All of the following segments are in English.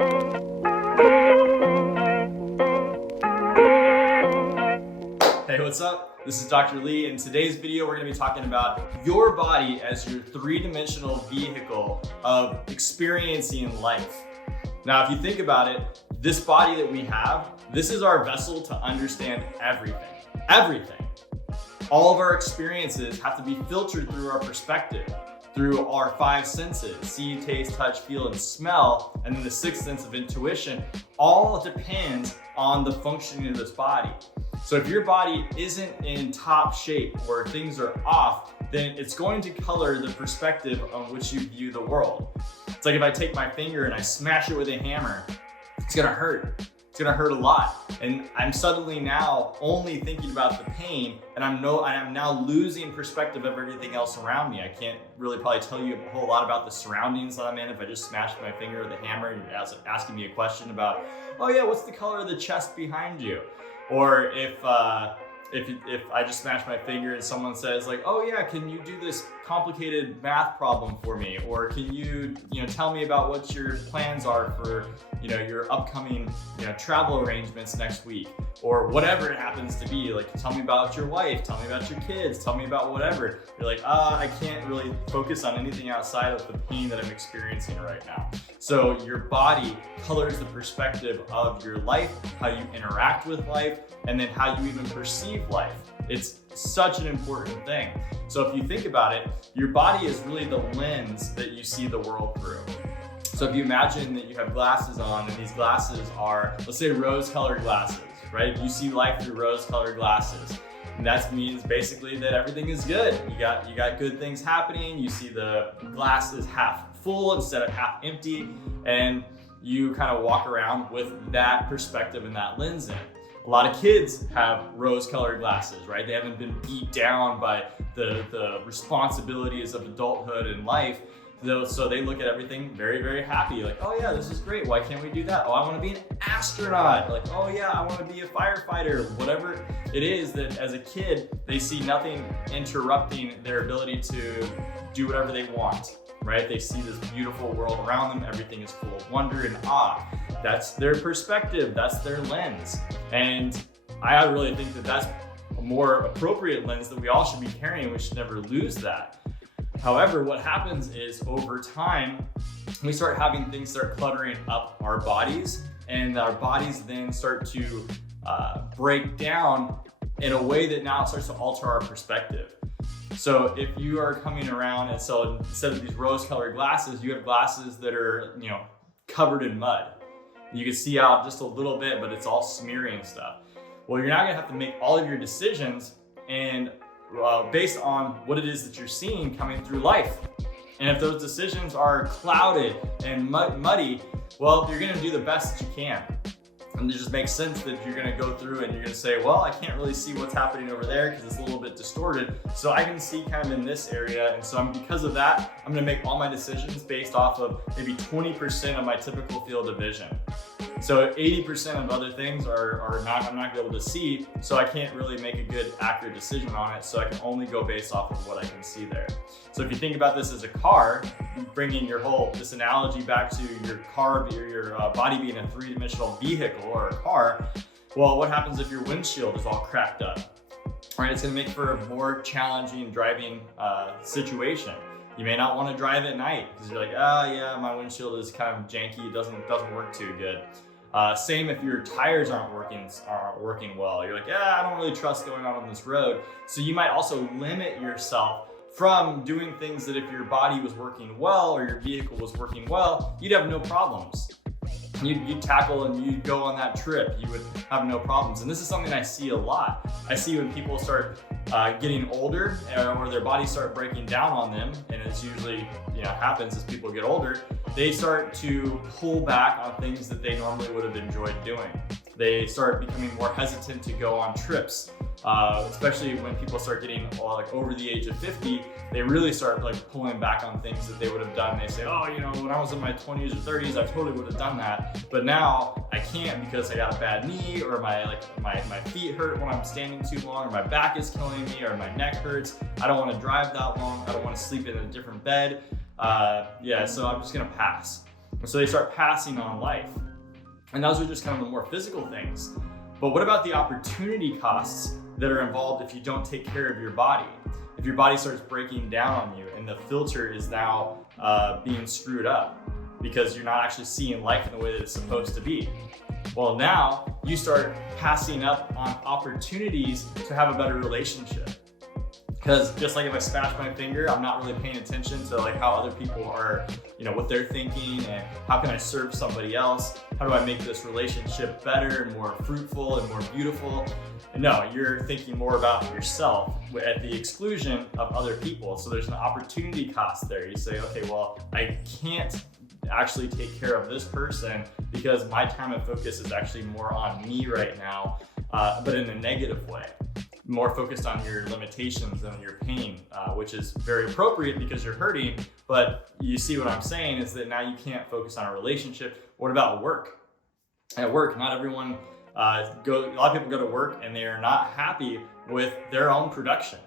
Hey, what's up? This is Dr. Lee. In today's video, we're going to be talking about your body as your three-dimensional vehicle of experiencing life. Now, if you think about it, this body that we have, this is our vessel to understand everything. Everything. All of our experiences have to be filtered through our perspective, through our five senses: see, taste, touch, feel, and smell, and then the sixth sense of intuition. All depends on the functioning of this body. So if your body isn't in top shape or things are off, then it's going to color the perspective on which you view the world. It's like if I take my finger and I smash it with a hammer, it's gonna hurt. It's gonna hurt a lot. And I'm suddenly now only thinking about the pain, and I'm now losing perspective of everything else around me. I can't really probably tell you a whole lot about the surroundings that I'm in if I just smashed my finger with a hammer and you're asking me a question about, oh yeah, what's the color of the chest behind you? Or if I just smash my finger and someone says like, oh yeah, can you do this complicated math problem for me? Or can you tell me about what your plans are for your upcoming travel arrangements next week? Or whatever it happens to be. Like, tell me about your wife, tell me about your kids, tell me about whatever. You're like, I can't really focus on anything outside of the pain that I'm experiencing right now. So your body colors the perspective of your life, how you interact with life, and then how you even perceive life. It's such an important thing. So if you think about it, your body is really the lens that you see the world through. So if you imagine that you have glasses on, and these glasses are, let's say, rose-colored glasses, right? You see life through rose-colored glasses. And that means basically that everything is good. You got good things happening. You see the glass is half full instead of half empty, and you kind of walk around with that perspective and that lens in. A lot of kids have rose-colored glasses, right? They haven't been beat down by the responsibilities of adulthood and life. So they look at everything very, very happy. Like, oh yeah, this is great. Why can't we do that? Oh, I want to be an astronaut. Like, oh yeah, I want to be a firefighter. Whatever it is that as a kid, they see nothing interrupting their ability to do whatever they want, right? They see this beautiful world around them. Everything is full of wonder and awe. That's their perspective. That's their lens. And I really think that that's a more appropriate lens that we all should be carrying. We should never lose that. However, what happens is over time, we start having things start cluttering up our bodies, and our bodies then start to break down in a way that now starts to alter our perspective. So if you are coming around, and so instead of these rose-colored glasses, you have glasses that are covered in mud. You can see out just a little bit, but it's all smearing stuff. Well, you're now gonna have to make all of your decisions and based on what it is that you're seeing coming through life. And if those decisions are clouded and muddy, well, you're gonna do the best that you can. And it just makes sense that you're gonna go through and you're gonna say, well, I can't really see what's happening over there because it's a little bit distorted. So I can see kind of in this area. And so because of that, I'm gonna make all my decisions based off of maybe 20% of my typical field of vision. So 80% of other things I'm not gonna be able to see, so I can't really make a good, accurate decision on it, so I can only go based off of what I can see there. So if you think about this as a car, bringing this analogy back to your car, your body being a three-dimensional vehicle or a car, well, what happens if your windshield is all cracked up? Right, it's gonna make for a more challenging driving situation. You may not want to drive at night because you're like, yeah, my windshield is kind of janky, it doesn't work too good. Same if your tires aren't working well. You're like, I don't really trust going out on this road. So you might also limit yourself from doing things that if your body was working well or your vehicle was working well, you'd have no problems. You'd tackle and you'd go on that trip, you would have no problems. And this is something I see a lot. I see when people start getting older or their bodies start breaking down on them, and it's usually happens as people get older, they start to pull back on things that they normally would have enjoyed doing. They start becoming more hesitant to go on trips. Especially when people start getting over the age of 50, they really start pulling back on things that they would have done. They say, when I was in my 20s or 30s, I totally would have done that, but now I can't because I got a bad knee, or my feet hurt when I'm standing too long, or my back is killing me, or my neck hurts. I don't want to drive that long. I don't want to sleep in a different bed. So I'm just gonna pass. And so they start passing on life. And those are just kind of the more physical things. But what about the opportunity costs that are involved if you don't take care of your body? If your body starts breaking down on you and the filter is now being screwed up because you're not actually seeing life in the way that it's supposed to be. Well, now you start passing up on opportunities to have a better relationship. Because just like if I smash my finger, I'm not really paying attention to like how other people are, what they're thinking and how can I serve somebody else? How do I make this relationship better and more fruitful and more beautiful? No, you're thinking more about yourself at the exclusion of other people. So there's an opportunity cost there. You say, okay, well, I can't actually take care of this person because my time and focus is actually more on me right now, but in a negative way. More focused on your limitations and your pain, which is very appropriate because you're hurting, but you see what I'm saying is that now you can't focus on a relationship. What about work? At work, not everyone a lot of people go to work and they are not happy with their own production.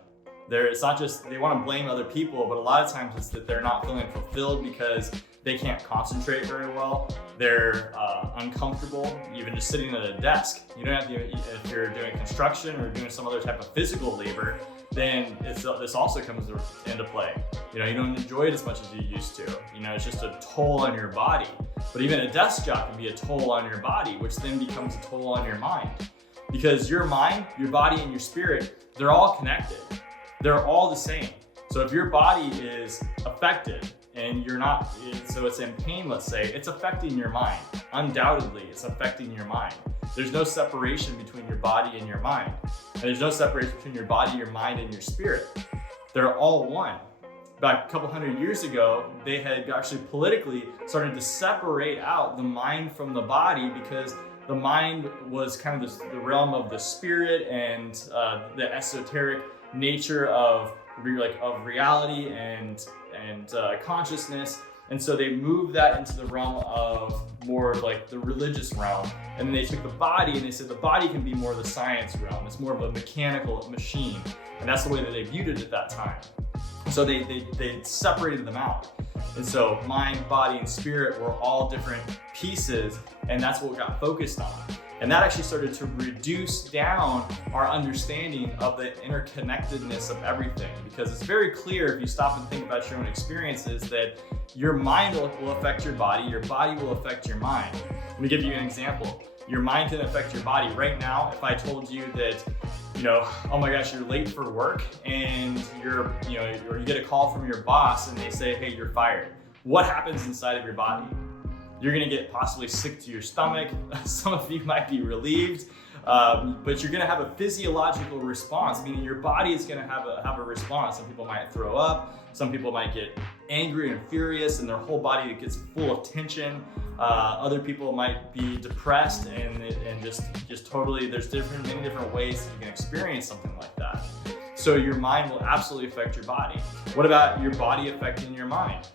It's not just they want to blame other people, but a lot of times it's that they're not feeling fulfilled because they can't concentrate very well. They're uncomfortable, even just sitting at a desk. You don't have to, if you're doing construction or doing some other type of physical labor, then this also comes into play. You don't enjoy it as much as you used to. It's just a toll on your body. But even a desk job can be a toll on your body, which then becomes a toll on your mind. Because your mind, your body, and your spirit, they're all connected. They're all the same. So if your body is affected and you're not, so it's in pain, let's say, it's affecting your mind. Undoubtedly, it's affecting your mind. There's no separation between your body and your mind. And there's no separation between your body, your mind, and your spirit. They're all one. About a couple hundred years ago, they had actually politically started to separate out the mind from the body because the mind was kind of the realm of the spirit and the esoteric nature of reality and consciousness. And so they moved that into the realm of more like the religious realm. And then they took the body and they said the body can be more the science realm. It's more of a mechanical machine. And that's the way that they viewed it at that time. So they separated them out. And so mind, body, and spirit were all different pieces, and that's what got focused on. And that actually started to reduce down our understanding of the interconnectedness of everything, because it's very clear if you stop and think about your own experiences that your mind will affect your body will affect your mind. Let me give you an example. Your mind can affect your body. Right now, if I told you that, oh my gosh, you're late for work and or you get a call from your boss and they say, hey, you're fired. What happens inside of your body? You're gonna get possibly sick to your stomach. Some of you might be relieved, but you're gonna have a physiological response, meaning your body is gonna have a response. Some people might throw up. Some people might get angry and furious and their whole body gets full of tension. Other people might be depressed and just totally, there's many different ways that you can experience something like that. So your mind will absolutely affect your body. What about your body affecting your mind?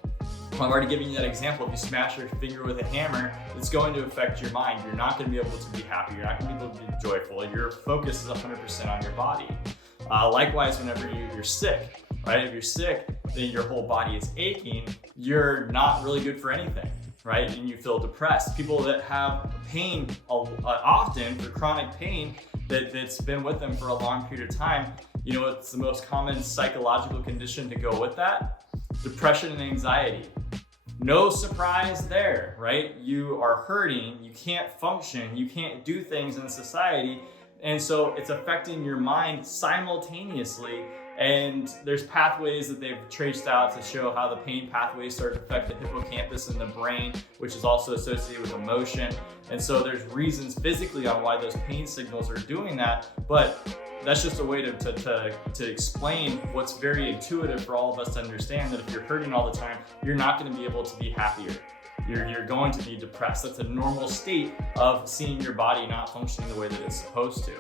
Well, I've already given you that example. If you smash your finger with a hammer, it's going to affect your mind. You're not going to be able to be happy. You're not going to be able to be joyful. Your focus is 100% on your body. Likewise, whenever you're sick, right? If you're sick, then your whole body is aching. You're not really good for anything, right? And you feel depressed. People that have pain often, for chronic pain, that's been with them for a long period of time, what's the most common psychological condition to go with that? Depression and anxiety. No surprise there, right? You are hurting, you can't function, you can't do things in society, and so it's affecting your mind simultaneously. And there's pathways that they've traced out to show how the pain pathways start to affect the hippocampus in the brain, which is also associated with emotion. And so there's reasons physically on why those pain signals are doing that, but that's just a way to explain what's very intuitive for all of us to understand, that if you're hurting all the time, you're not going to be able to be happier. You're going to be depressed. That's a normal state of seeing your body not functioning the way that it's supposed to.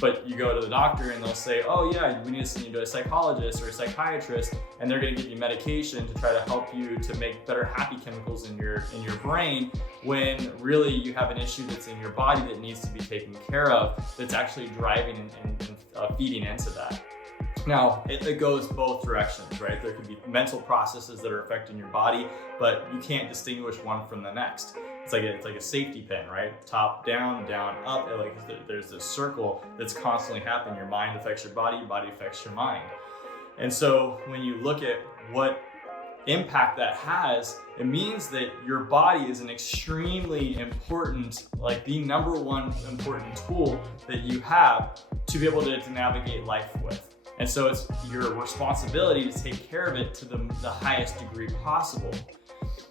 But you go to the doctor and they'll say, oh yeah, we need to send you to a psychologist or a psychiatrist, and they're going to give you medication to try to help you to make better happy chemicals in your brain, when really you have an issue that's in your body that needs to be taken care of, that's actually driving and feeding into that. Now, it goes both directions, right? There could be mental processes that are affecting your body, but you can't distinguish one from the next. It's like a safety pin, right? Top down, down up. Like there's this circle that's constantly happening. Your mind affects your body affects your mind. And so when you look at what impact that has, it means that your body is an extremely important, like the number one important tool that you have to be able to navigate life with. And so it's your responsibility to take care of it to the highest degree possible.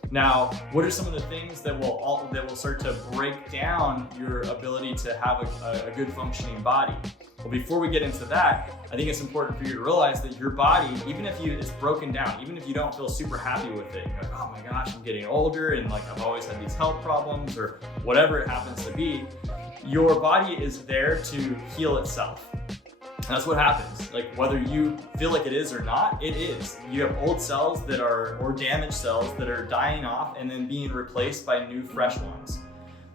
Now, what are some of the things that will start to break down your ability to have a good functioning body? Well, before we get into that, I think it's important for you to realize that your body, even if it's broken down, even if you don't feel super happy with it, you're like, oh my gosh, I'm getting older and like I've always had these health problems or whatever it happens to be, your body is there to heal itself. That's what happens. Like whether you feel like it is or not, it is. You have old cells or damaged cells that are dying off and then being replaced by new fresh ones.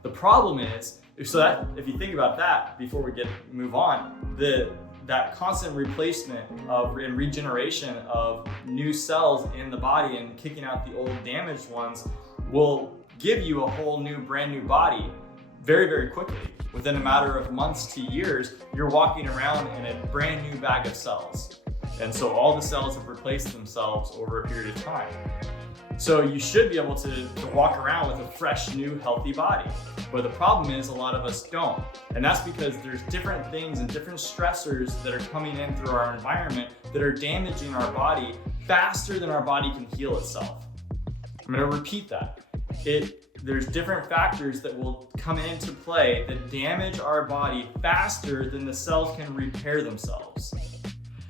The problem is, if you think about that before we move on, that constant replacement and regeneration of new cells in the body and kicking out the old damaged ones will give you a whole new brand new body very, very quickly. Within a matter of months to years, you're walking around in a brand new bag of cells. And so all the cells have replaced themselves over a period of time. So you should be able to walk around with a fresh, new, healthy body. But the problem is a lot of us don't. And that's because there's different things and different stressors that are coming in through our environment that are damaging our body faster than our body can heal itself. I'm gonna repeat that. There's different factors that will come into play that damage our body faster than the cells can repair themselves.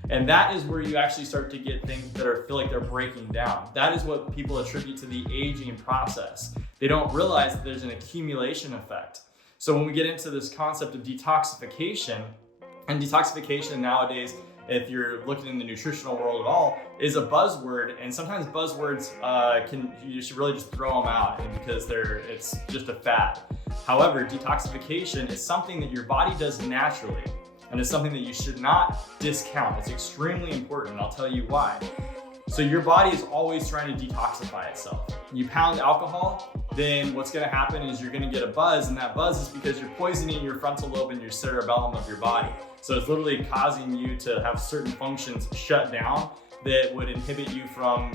And that is where you actually start to get things that feel like they're breaking down. That is what people attribute to the aging process. They don't realize that there's an accumulation effect. So when we get into this concept of detoxification, and detoxification nowadays, if you're looking in the nutritional world at all, is a buzzword, and sometimes buzzwords you should really just throw them out because it's just a fad. However, detoxification is something that your body does naturally, and it's something that you should not discount. It's extremely important, and I'll tell you why. So your body is always trying to detoxify itself. You pound alcohol, then what's gonna happen is you're gonna get a buzz, and that buzz is because you're poisoning your frontal lobe and your cerebellum of your body. So it's literally causing you to have certain functions shut down that would inhibit you from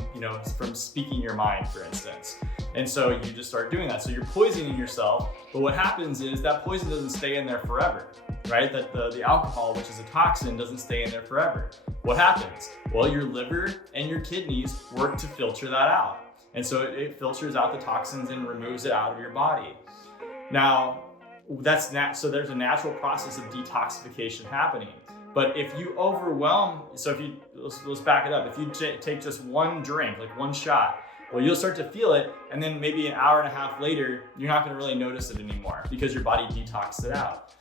speaking your mind, for instance. And so you just start doing that. So you're poisoning yourself, but what happens is that poison doesn't stay in there forever, right? That the alcohol, which is a toxin, doesn't stay in there forever. What happens? Well, your liver and your kidneys work to filter that out. And so it filters out the toxins and removes it out of your body. Now, so there's a natural process of detoxification happening. But if you let's back it up. If you take just one drink, like one shot, well, you'll start to feel it, and then maybe an hour and a half later, you're not gonna really notice it anymore because your body detoxed it out.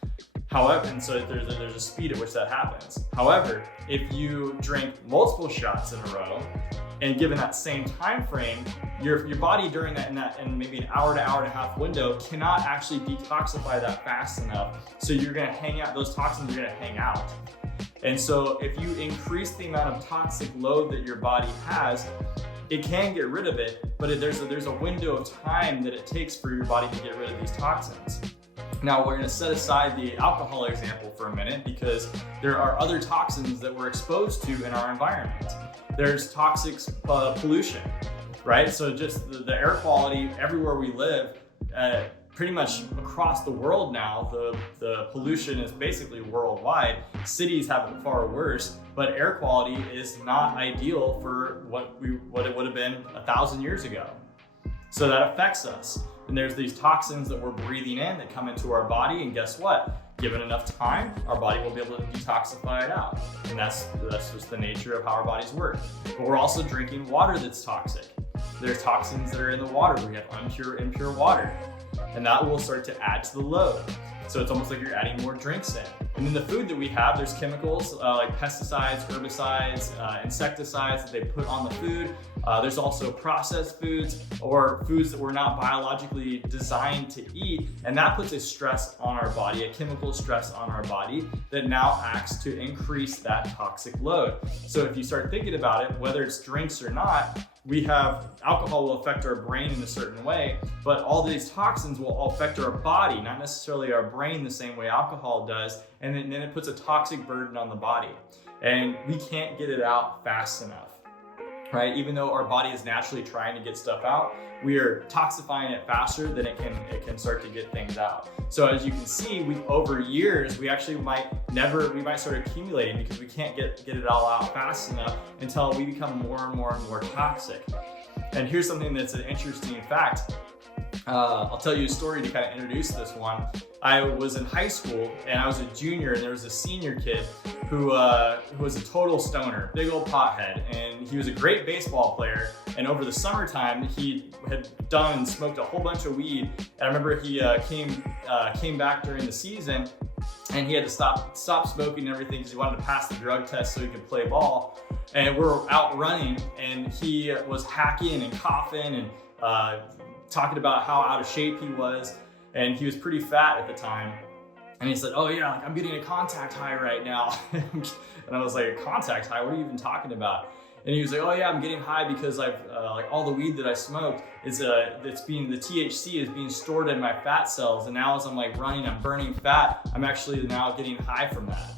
However, and so there's a speed at which that happens. However, if you drink multiple shots in a row, and given that same time frame, your body during in maybe an hour to hour and a half window cannot actually detoxify that fast enough. So you're gonna hang out, those toxins are gonna hang out. And so if you increase the amount of toxic load that your body has, it can get rid of it, but there's a window of time that it takes for your body to get rid of these toxins. Now we're gonna set aside the alcohol example for a minute because there are other toxins that we're exposed to in our environment. There's toxic pollution, right? So just the air quality everywhere we live, pretty much across the world now, the pollution is basically worldwide. Cities have it far worse, but air quality is not ideal for what it would have been 1,000 years ago. So that affects us. And there's these toxins that we're breathing in that come into our body, and guess what? Given enough time, our body will be able to detoxify it out. And that's just the nature of how our bodies work. But we're also drinking water that's toxic. There's toxins that are in the water. We have impure water. And that will start to add to the load. So it's almost like you're adding more drinks in. And then the food that we have, there's chemicals like pesticides, herbicides, insecticides that they put on the food There's also processed foods or foods that we're not biologically designed to eat, and that puts a stress on our body, a chemical stress on our body that now acts to increase that toxic load. So if you start thinking about it, whether it's drinks or not, we have alcohol will affect our brain in a certain way, but all these toxins will all affect our body, not necessarily our brain the same way alcohol does, and then it puts a toxic burden on the body. And we can't get it out fast enough, right? Even though our body is naturally trying to get stuff out, we are toxifying it faster than it can start to get things out. So as you can see, over years, we actually might start accumulating because we can't get it all out fast enough until we become more and more and more toxic. And here's something that's an interesting fact. I'll tell you a story to kind of introduce this one. I was in high school and I was a junior, and there was a senior kid who was a total stoner, big old pothead, and he was a great baseball player. And over the summertime, he had smoked a whole bunch of weed. And I remember he came back during the season, and he had to stop smoking and everything because he wanted to pass the drug test so he could play ball. And we were out running, and he was hacking and coughing and talking about how out of shape he was, and he was pretty fat at the time. And he said, "Oh yeah, like, I'm getting a contact high right now." And I was like, "A contact high? What are you even talking about?" And he was like, "Oh yeah, I'm getting high because I've like all the weed that I smoked is the THC is being stored in my fat cells, and now as I'm like running, I'm burning fat. I'm actually now getting high from that."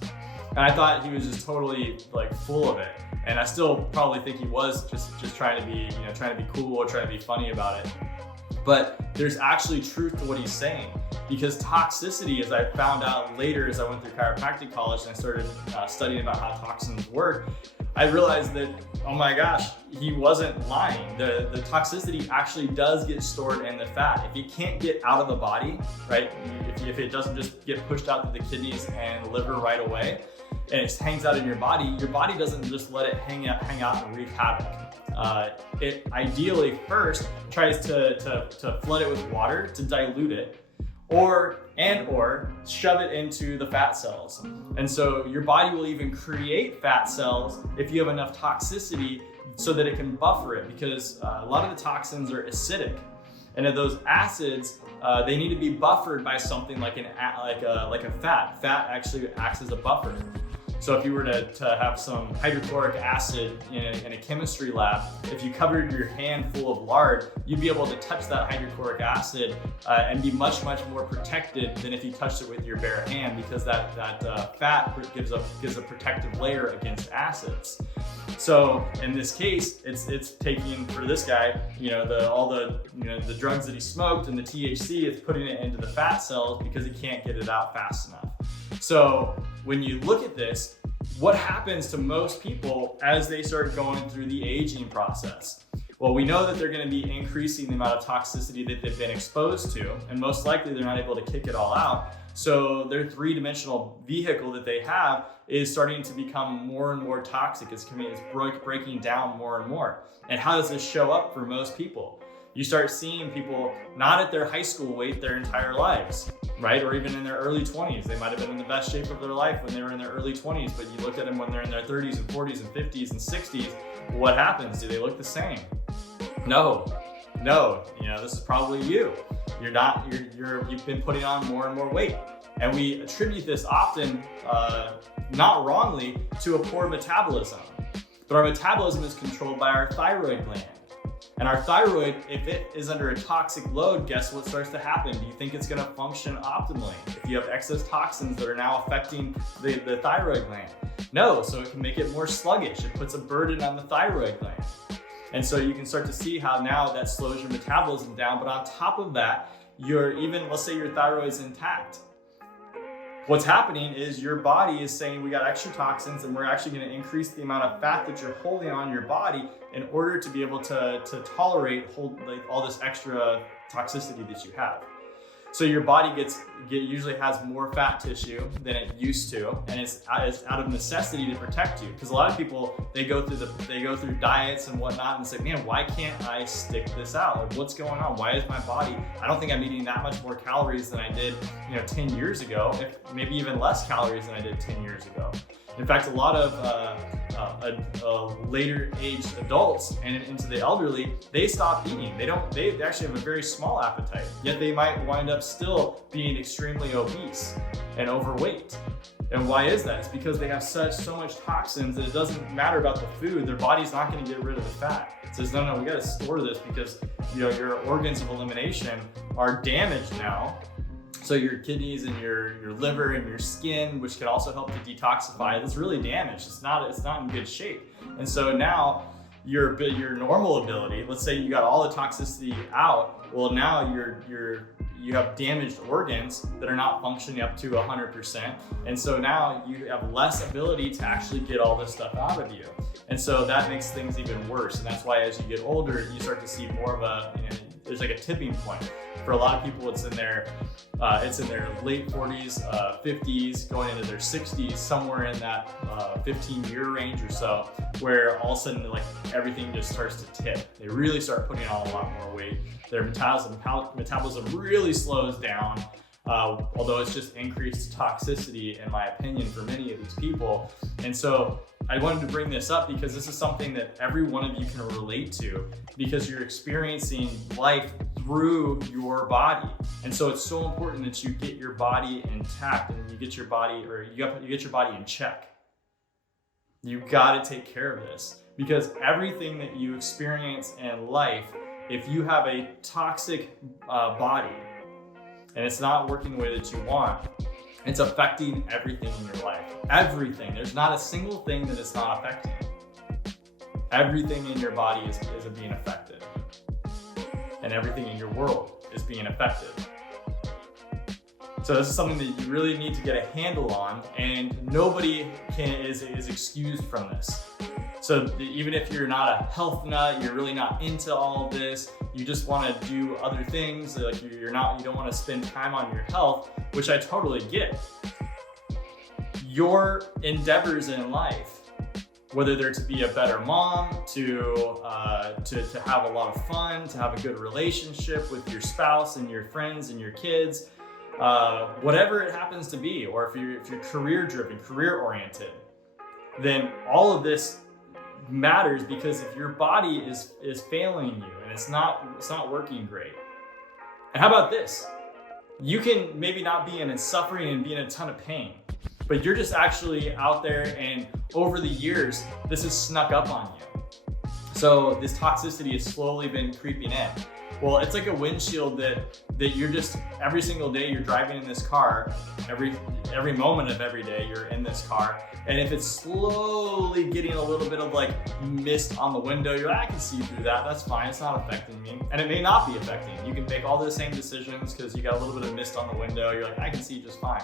And I thought he was just totally like full of it. And I still probably think he was just trying to be, trying to be cool or trying to be funny about it. But there's actually truth to what he's saying, because toxicity, as I found out later as I went through chiropractic college and I started studying about how toxins work, I realized that, oh my gosh, he wasn't lying. The toxicity actually does get stored in the fat. If it can't get out of the body, right? If it doesn't just get pushed out to the kidneys and liver right away, and it hangs out in your body doesn't just let it hang out and wreak havoc. It ideally first tries to flood it with water to dilute it, or shove it into the fat cells. And so your body will even create fat cells if you have enough toxicity so that it can buffer it, because a lot of the toxins are acidic. And if those acids, they need to be buffered by something like a fat. Fat actually acts as a buffer. So if you were to have some hydrochloric acid in a chemistry lab, if you covered your hand full of lard, you'd be able to touch that hydrochloric acid and be much, much more protected than if you touched it with your bare hand, because that fat gives a protective layer against acids. So in this case, it's taking, for this guy, all the drugs that he smoked and the THC, it's putting it into the fat cells because he can't get it out fast enough. So when you look at this, what happens to most people as they start going through the aging process? Well, we know that they're going to be increasing the amount of toxicity that they've been exposed to, and most likely they're not able to kick it all out. So their three-dimensional vehicle that they have is starting to become more and more toxic. It's breaking down more and more. And how does this show up for most people? You start seeing people not at their high school weight their entire lives, right? Or even in their early 20s. They might have been in the best shape of their life when they were in their early 20s, but you look at them when they're in their 30s and 40s and 50s and 60s, what happens? Do they look the same? No, this is probably you. You've been putting on more and more weight. And we attribute this often, not wrongly, to a poor metabolism. But our metabolism is controlled by our thyroid gland. And our thyroid, if it is under a toxic load, guess what starts to happen? Do you think it's going to function optimally if you have excess toxins that are now affecting the thyroid gland? No, so it can make it more sluggish. It puts a burden on the thyroid gland. And so you can start to see how now that slows your metabolism down. But on top of that, let's say your thyroid's intact. What's happening is your body is saying, we got extra toxins and we're actually going to increase the amount of fat that you're holding on your body in order to be able to tolerate all this extra toxicity that you have. So your body usually has more fat tissue than it used to, and it's out of necessity to protect you. Because a lot of people, they go through diets and whatnot and say, man, why can't I stick this out? Like, what's going on? Why is my body? I don't think I'm eating that much more calories than I did, 10 years ago, maybe even less calories than I did 10 years ago. In fact, a lot of later aged adults and into the elderly, they stop eating. They actually have a very small appetite, yet they might wind up still being extremely obese and overweight. And why is that? It's because they have so much toxins that it doesn't matter about the food. Their body's not going to get rid of the fat. It says, no, we got to store this because your organs of elimination are damaged now. So your kidneys and your liver and your skin, which can also help to detoxify, it's really damaged. It's not in good shape. And so now your normal ability, let's say you got all the toxicity out, well now you have damaged organs that are not functioning up to 100%. And so now you have less ability to actually get all this stuff out of you. And so that makes things even worse. And that's why as you get older, you start to see more of there's like a tipping point. For a lot of people, it's in their late 40s, 50s, going into their 60s, somewhere in that 15-year range or so, where all of a sudden like everything just starts to tip. They really start putting on a lot more weight. Their metabolism really slows down, although it's just increased toxicity, in my opinion, for many of these people. And so I wanted to bring this up because this is something that every one of you can relate to, because you're experiencing life through your body. And so it's so important that you get your body intact and you get your body, or you get your body in check. You got to take care of this, because everything that you experience in life, if you have a toxic body and it's not working the way that you want, it's affecting everything in your life. Everything. There's not a single thing that it's not affecting. Everything in your body is being affected. And everything in your world is being affected. So this is something that you really need to get a handle on, and nobody is excused from this. So even if you're not a health nut, you're really not into all of this, you just want to do other things, like you don't want to spend time on your health, which I totally get. Your endeavors in life, whether they're to be a better mom, to have a lot of fun, to have a good relationship with your spouse and your friends and your kids, whatever it happens to be, or if you're career driven, career oriented, then all of this matters, because if your body is failing you and it's not working great. And how about this? You can maybe not be in suffering and be in a ton of pain, but you're just actually out there, and over the years, this has snuck up on you. So this toxicity has slowly been creeping in. Well, it's like a windshield that you're just, every single day you're driving in this car, every moment of every day you're in this car. And if it's slowly getting a little bit of like mist on the window, you're like, I can see through that, that's fine, it's not affecting me. And it may not be affecting you. You can make all the same decisions because you got a little bit of mist on the window, you're like, I can see just fine.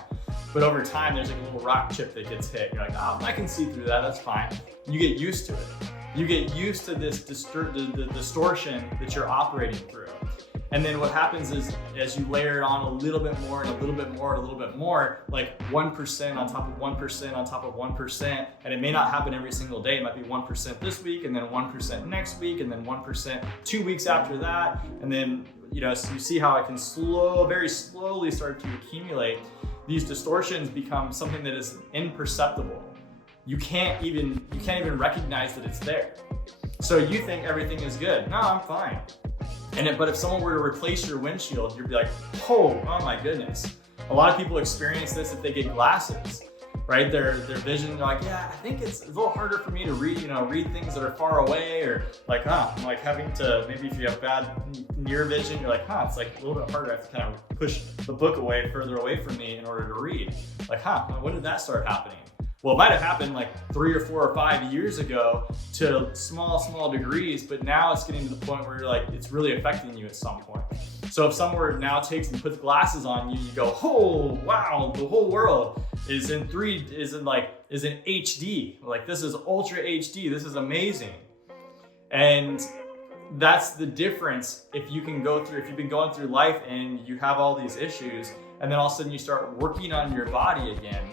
But over time, there's like a little rock chip that gets hit. You're like, oh, I can see through that, that's fine. You get used to it. You get used to this the distortion that you're operating through. And then what happens is, as you layer it on a little bit more and a little bit more and a little bit more, like 1% on top of 1% on top of 1%, and it may not happen every single day. It might be 1% this week, and then 1% next week, and then 1% 2 weeks after that. And then, so you see how it can very slowly start to accumulate. These distortions become something that is imperceptible. You can't even recognize that it's there. So you think everything is good. No, I'm fine. But if someone were to replace your windshield, you'd be like, oh my goodness. A lot of people experience this if they get glasses, right? Their vision, they're like, yeah, I think it's a little harder for me to read things that are far away, or like, like having to, maybe if you have bad near vision, you're like, it's like a little bit harder. I have to kind of push the book further away from me in order to read. Like, when did that start happening? Well, it might have happened like 3 or 4 or 5 years ago to small degrees, but now it's getting to the point where you're like, it's really affecting you at some point. So if someone now takes and puts glasses on you, you go, oh, wow, the whole world is in HD. Like, this is ultra HD. This is amazing. And that's the difference. If you've been going through life and you have all these issues, and then all of a sudden you start working on your body again,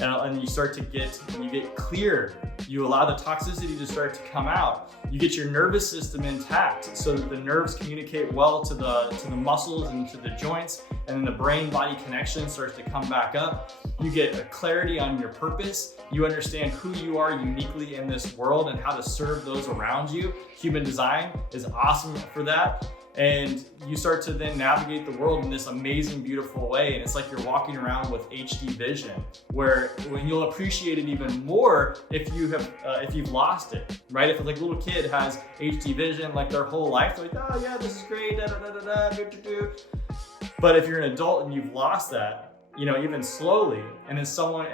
and you get clear. You allow the toxicity to start to come out. You get your nervous system intact so that the nerves communicate well to the muscles and to the joints, and then the brain-body connection starts to come back up. You get a clarity on your purpose. You understand who you are uniquely in this world and how to serve those around you. Human design is awesome for that. And you start to then navigate the world in this amazing, beautiful way. And it's like you're walking around with HD vision, when you'll appreciate it even more if you've lost it, right? If like a little kid has HD vision like their whole life, they're like, oh yeah, this is great, da da da da da, do do do. But if you're an adult and you've lost that, even slowly, and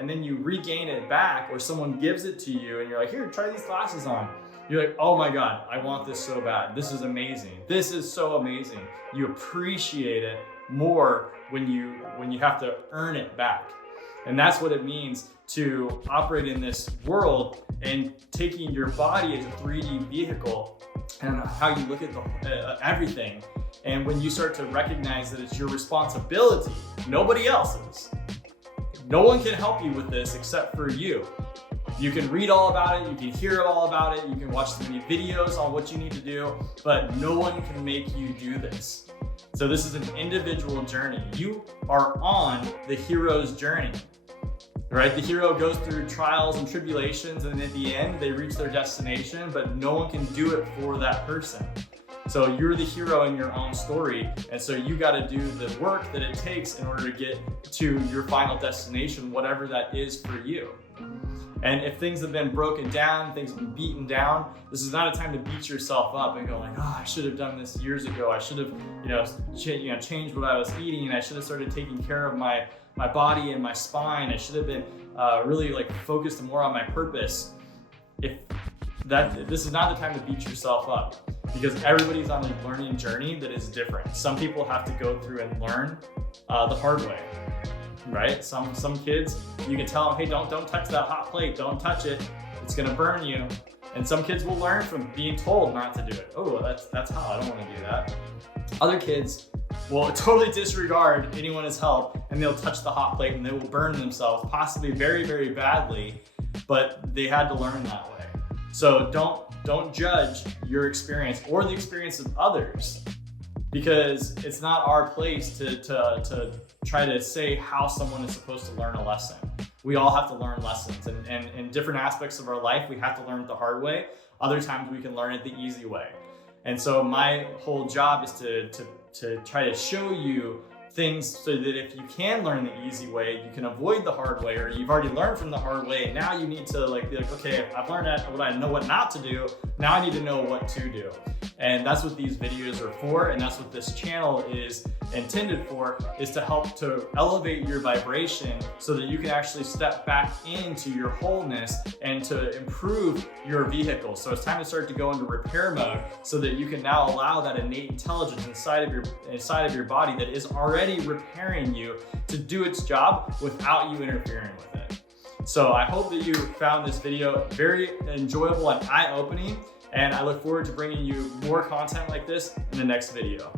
then you regain it back, or someone gives it to you and you're like, here, try these glasses on. You're like, oh my God, I want this so bad. This is amazing. This is so amazing. You appreciate it more when you have to earn it back. And that's what it means to operate in this world and taking your body as a 3D vehicle and how you look at everything. And when you start to recognize that it's your responsibility, nobody else's. No one can help you with this except for you. You can read all about it, you can hear all about it, you can watch many videos on what you need to do, but no one can make you do this. So this is an individual journey. You are on the hero's journey, right? The hero goes through trials and tribulations, and at the end, they reach their destination, but no one can do it for that person. So you're the hero in your own story, and so you got to do the work that it takes in order to get to your final destination, whatever that is for you. And if things have been broken down, things have been beaten down, this is not a time to beat yourself up and go like, oh, I should have done this years ago. I should have, changed what I was eating, and I should have started taking care of my body and my spine. I should have been really focused more on my purpose. This is not the time to beat yourself up, because everybody's on a learning journey that is different. Some people have to go through and learn the hard way. Right? Some kids, you can tell them, hey, don't touch that hot plate, don't touch it, it's gonna burn you. And some kids will learn from being told not to do it. Oh, that's hot, I don't wanna do that. Other kids will totally disregard anyone's help, and they'll touch the hot plate and they will burn themselves, possibly very, very badly, but they had to learn that way. So don't judge your experience or the experience of others, because it's not our place to try to say how someone is supposed to learn a lesson. We all have to learn lessons, and in different aspects of our life, we have to learn it the hard way. Other times we can learn it the easy way. And so my whole job is to try to show you things so that if you can learn the easy way, you can avoid the hard way, or you've already learned from the hard way, and now you need to be like, okay, I've learned what I know what not to do, now I need to know what to do. And that's what these videos are for, and that's what this channel is intended for, is to help to elevate your vibration so that you can actually step back into your wholeness and to improve your vehicle. So it's time to start to go into repair mode so that you can now allow that innate intelligence inside of your body that is already repairing you to do its job without you interfering with it. So I hope that you found this video very enjoyable and eye-opening, and I look forward to bringing you more content like this in the next video.